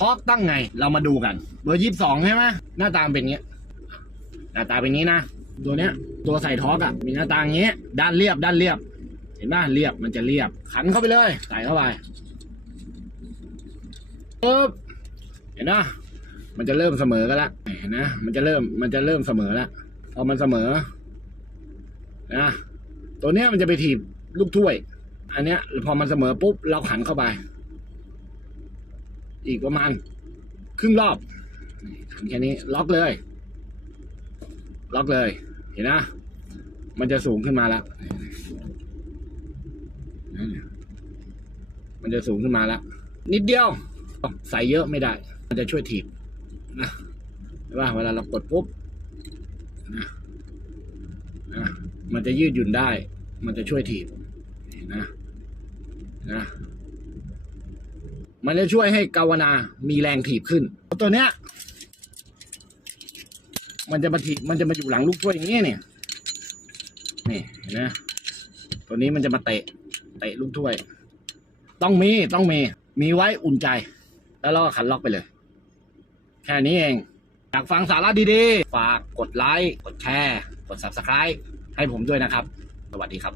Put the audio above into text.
ทอกตั้งไง เรามาดูกัน เบอร์ยี่สิบสองใช่ไหมหน้าตาเป็นเงี้ย หน้าตาเป็นงี้นะ ตัวเนี้ย ตัวใส่ท็อกอะมีหน้าตาอย่างงี้ด้านเรียบ ด้านเรียบ เห็นไหมเรียบ มันจะเรียบ ขันเข้าไปเลย ใส่เข้าไปปึ๊บ เห็นนะมันจะเริ่มเสมอกันละ เห็นนะ มันจะเริ่ม มันจะเริ่มเสมอละพอมันเสมอ นะ ตัวเนี้ยมันจะไปถีบลูกถ้วย อันเนี้ย พอมันเสมอปุ๊บ เราขันเข้าไป อีกประมาณครึ่งรอบแค่นี้ล็อกเลย ล็อกเลย เห็นนะ มันจะสูงขึ้นมาแล้ว มันจะสูงขึ้นมาแล้ว นิดเดียว ใส่เยอะไม่ได้ มันจะช่วยถีบนะเห็นป่ะเวลาเรากดปุ๊บนะนะมันจะยืดหยุ่นได้ มันจะช่วยถีบเห็นนะนะ มันจะช่วยให้กาวนา มีแรงถีบขึ้น ตัวเนี้ย มันจะมาถีบมันจะมาอยู่หลังลูกถ้วยอย่างนี้เนี่ย นี่เห็นไหมตัวนี้มันจะมาเตะ เตะลูกถ้วย ต้องมีต้องมี มีไว้อุ่นใจ แล้วเราก็ขันล็อกไปเลย แค่นี้เอง อยากฟังสาระดีๆ ฝากกดไลค์ กดแชร์ กด subscribe ให้ผมด้วยนะครับ สวัสดีครับ